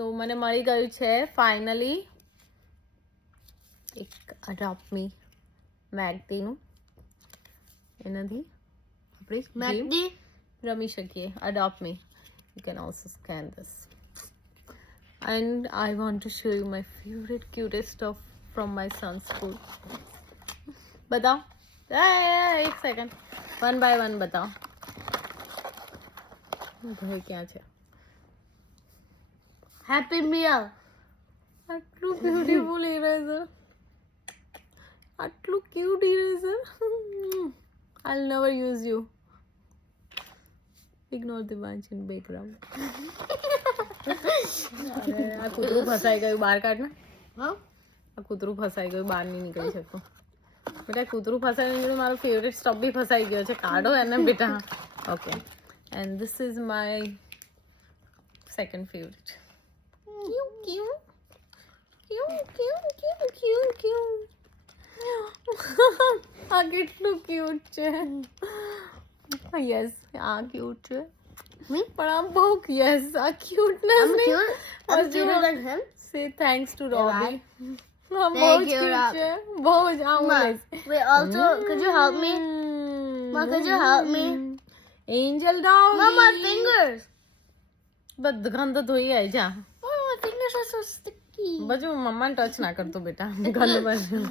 સો મને મળી ગયું છે ફાઇનલી એક અડોપ્ટ મી મેગડીનું. એનાથી આપણે ગેમ રમી શકીએ. Adopt me. You can also scan this. And I want to show you my favorite cutest stuff from my son's school. बताओ. एक सेकंड. वन बाय वन बताओ. ભાઈ ક્યાં છે? Happy meal. આટલું બ્યુટીફુલ ઇરેઝર. આટલું cute eraser. I'll never use you. Ignore the bunch in background. અરે આ કૂતરું ફસાઈ ગયું, બહાર કાઢ ને. હા, આ કૂતરું ફસાઈ ગયું, બહાર નહીં નીકળી શકતું. બેટા કૂતરું ફસાઈ ગયું, મારો ફેવરેટ સ્ટફ બી ફસાઈ ગયો છે. કાઢો એને બેટા. Okay, and this is my second favourite. આ કેટલું ક્યુટ છે. યસ, આ ક્યુટ છે. પણ આ બહુ યસ, આ ક્યુટનેસ I'm નહીં. cute. I'm cuter than him. સે થેન્ક્સ ટુ રોબી. બહુ જ Thank you, ક્યુટ Rob. છે. બહુ જ આવું Ma, લઈશ. wait, also, could you help me? Ma, could you help me? Angel down. Ma, my fingers. બધું ગંધ ધોઈ આવી જા. Oh, my fingers are so sticky. બધું મમ્માને ટચ ના કરતો બેટા. ગંધ બધું.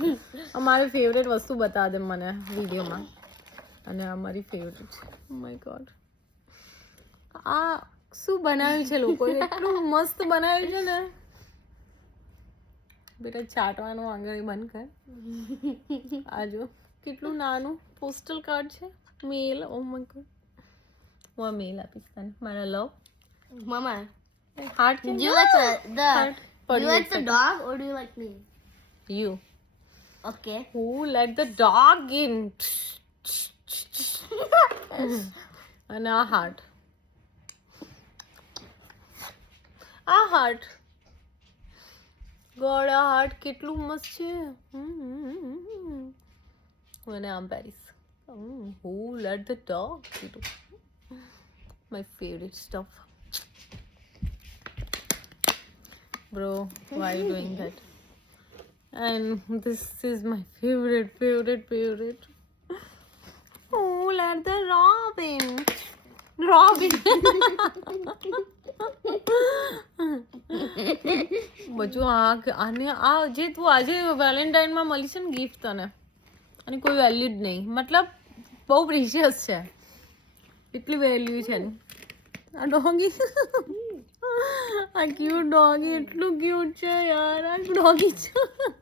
અમારી ફેવરેટ વસ્તુ બતા દે મને વિડીયોમાં. અને અમારી ફેવરેટ છે. ઓ માય ગોડ. આ શું બનાવ્યું છે લોકોએ? એટલું મસ્ત બનાવ્યું છે ને. બેટા ચાટવાનું આંગળી બંધ કર. આ જો કેટલું નાનું પોસ્ટલ કાર્ડ છે. મેલ. Oh my god. હું આ મેલ આપીશ તને. મારા love Mama, heart do you like the Heart. do you like the dog or do you like me? You Okay. who let the dog in. અને આ heart. આ heart. God આ heart કેટલું મસ્ત છે. હું એને આમ પહેરીશ. who let the dog in. my favorite stuff. Bro, why are you doing that? And this is my favorite. Oh, let the Robin. બચું આને આ જે તું આજે વેલેન્ટાઇનમાં મળી છે ને ગિફ્ટ તને, અને કોઈ વેલ્યુ જ નહીં. મતલબ બહુ પ્રિશિયસ છે. એટલી વેલ્યુ છે ને. આ ડોગી, આ ક્યુટ ડોગી એટલું ક્યુટ છે યાર. આ ડોગી છે.